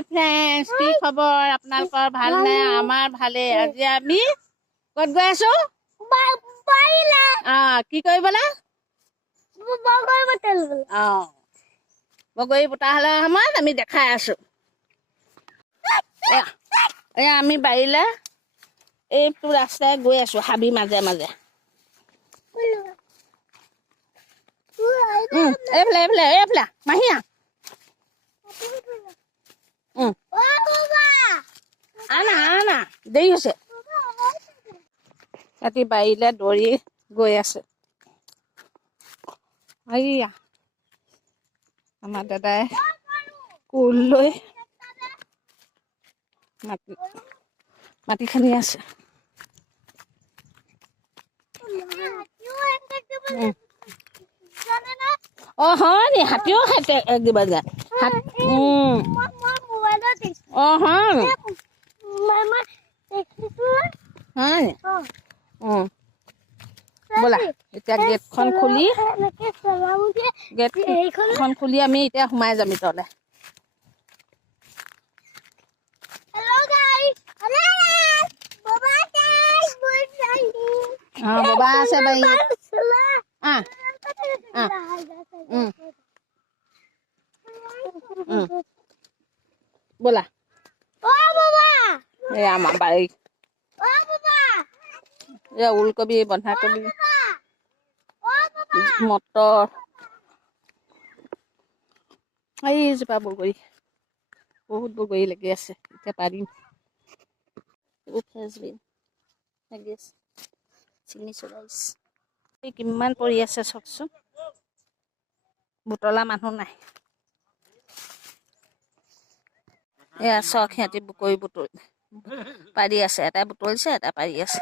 হাই friends, কি খবৰ আপোনালোকৰ? ভালনে? আমাৰ ভালে। আজি আমি ক'ত গৈ আছো? কি কৰিবলৈ? বগৰী পোতাহলৰ সময়ত আমি দেখাই আছো। এয়া আমি বাৰীলৈ এইটো ৰাস্তাই গৈ আছো, হাবি মাজে মাজে। এইফালে মাহীয়া। আনা দেৰি হৈছে। ৰাতি বাৰীলৈ দৌৰি গৈ আছে। এইয়া আমাৰ দাদাই কোৰ লৈ মাটি খান্দি আছে। হয় নি? হাতীও কিবা যায়। ব'লা এতিয়া গেটখন খুলি আমি এতিয়া সোমাই যাম ভিতৰলে। বাবা আছে বাৰী। ব'লা এই আমাৰ বাৰী। এয়া ওলকবি, বন্ধাকবি, মটৰ, এইজোপা বগৰী, বহুত বগৰী লাগি আছে। এতিয়া পাৰিম। লাগি আছে চিনি চলাইছে। কিমান পৰি আছে চাওকচোন। বুটলা মানুহ নাই। এয়া চখ সিহঁতি বগৰী বুটল পাৰি আছে। এটা বুটলিছে, এটা পাৰি আছে।